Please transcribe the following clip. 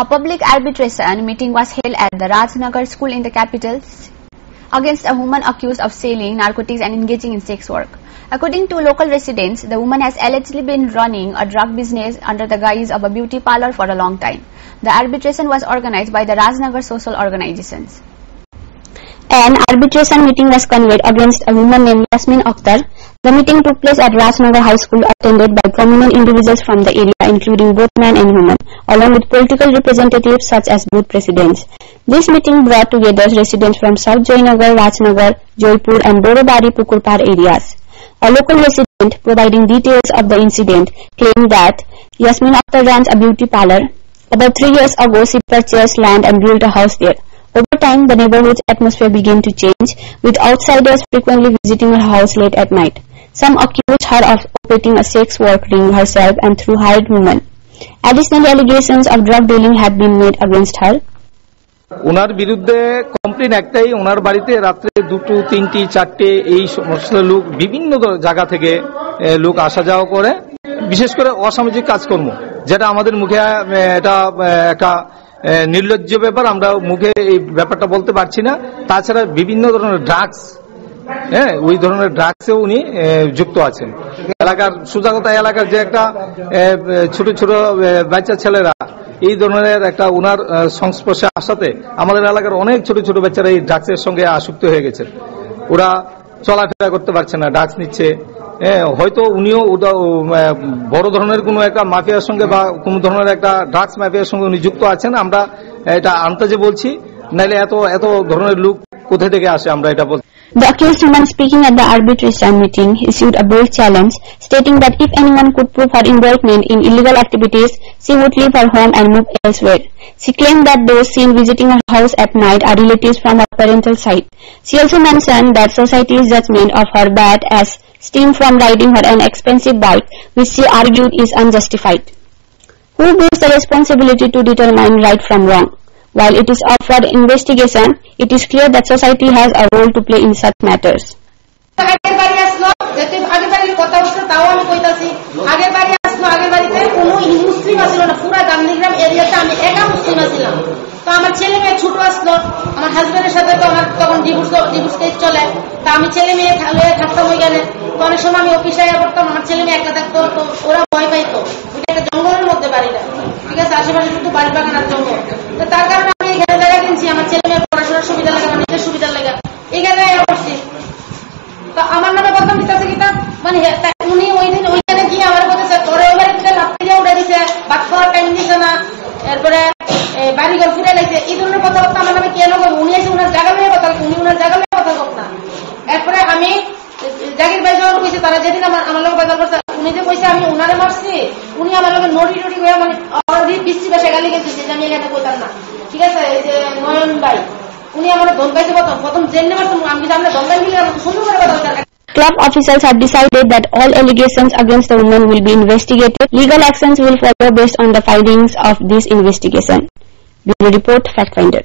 A public arbitration meeting was held at the Rajnagar school in the capital against a woman accused of selling narcotics and engaging in sex work. According to local residents, the woman has allegedly been running a drug business under the guise of a beauty parlor for a long time. The arbitration was organized by the Rajnagar social organizations. An arbitration meeting was convened against a woman named Yasmin Akhtar. The meeting took place at Rajnagar High School, attended by prominent individuals from the area, including both men and women, along with political representatives such as booth presidents. This meeting brought together residents from South Joynagar, Rajnagar, Jaipur and Dorobari Pukurpar areas. A local resident, providing details of the incident, claimed that Yasmin Akhtar runs a beauty parlor. About 3 years ago, she purchased land and built a house there. Over time, the neighborhood's atmosphere began to change, with outsiders frequently visiting her house late at night. Some accused her of operating a sex work ring herself and through hired women. Additional allegations of drug dealing have been made against her. ওনার বিরুদ্ধে complain একটাই, ওনার বাড়িতে রাত্রে 2, 3, 4 এই সমস্ত লোক বিভিন্ন জায়গা থেকে লোক আসা যাওয়া করে, বিশেষ করে অসামাজিক কাজকর্ম, যেটা আমাদের মুখে এটা একটা নির্লজ্জ ব্যাপার, আমরা মুখে এই ব্যাপারটা বলতে পারছি না। তাছাড়া বিভিন্ন ধরনের ড্রাগস, ওই ধরনের ড্রাগসেও উনি যুক্ত আছেন। এলাকার সুজাগতা এলাকার যে একটা ছোট ছোট বাচ্চা ছেলেরা এই ধরনের একটা উনার সংস্পর্শে আসাতে আমাদের এলাকার অনেক ছোট ছোট বাচ্চারা এই ড্রাগসের সঙ্গে আসক্ত হয়ে গেছে। ওরা চলাফেরা করতে পারছে না, ড্রাগস নিচ্ছে। হয়তো উনিও বড় ধরনের কোনো একটা মাফিয়ার সঙ্গে বা কোন ধরনের একটা ড্রাগস মাফিয়ার সঙ্গে উনি যুক্ত আছেন। আমরা এটা আন্তাজে বলছি, নাইলে এত ধরনের লোক কোথা থেকে আসে আমরা এটা বলছি। The accused woman, speaking at the arbitration meeting, issued a bold challenge, stating that if anyone could prove her involvement in illegal activities, she would leave her home and move elsewhere. She claimed that those seen visiting her house at night are relatives from her parental side. She also mentioned that society's judgment of her bad as stemmed from riding her an expensive bike, which she argued is unjustified. Who bears the responsibility to determine right from wrong? While it is up for investigation, it is clear that society has a role to play in such matters. আমার ছেলে মেয়ে ছোট আসলো, আমার হাজবেন্ডের সাথে তো আমার তখন ডিভোর্স কেস চলে, তা আমি ছেলে মেয়ে থাকতাম ওইখানে। তো অনেক সময় আমি অফিসে পড়তাম, আমার ছেলে মেয়ে একটা থাকতো, তো ওরা ভয় পাইতো। ওইটা একটা জঙ্গলের মধ্যে বাড়িটা, ঠিক আছে, আশেপাশে শুধু বাড়ি বাগান আর জঙ্গল। তো তার কারণে আমি এখানে জায়গা কিনছি, আমার ছেলে মেয়ে পড়াশোনার সুবিধা লাগে, আমার নিজের সুবিধার লাগে, এখানে করছি। তো আমার নামে বদনাম দিতেছে কিনা, মানে উনি ওই দিন ওইখানে গিয়ে আমার বলতেছে তোর ওই বাড়িতে লাফতে দিয়ে উঠে দিছে, ভাত খাওয়ার টাইম দিছে না, এরপরে বাড়িঘর ফিরে লাগছে, এই ধরনের কথাবার্তা আমার নামে কেন বলবো? উনি এসে উনার জায়গা নিয়ে কথা বলছে, উনি উনার জায়গা নিয়ে কথা বলতো না। এরপরে আমি জাগির ভাই যখন কইছে, তারা যেদিন আমার লোক বাজার করছে, উনি যে কইছে আমি উনারে মারছি, উনি আমার লোক নড়ি হয়ে মানে বৃষ্টি বেশে গালি গেছে যে আমি এখানে কইতাম না, ঠিক আছে। এই যে নয়ন ভাই, উনি আমার ধমকাইছে, প্রথম জেনে মারতাম, আমি সামনে ধমকাই মিলে সুন্দর করে কথা বলতাম। Club officials have decided that all allegations against the woman will be investigated. Legal actions will follow based on the findings of this investigation. Bureau Report, Fact Finder.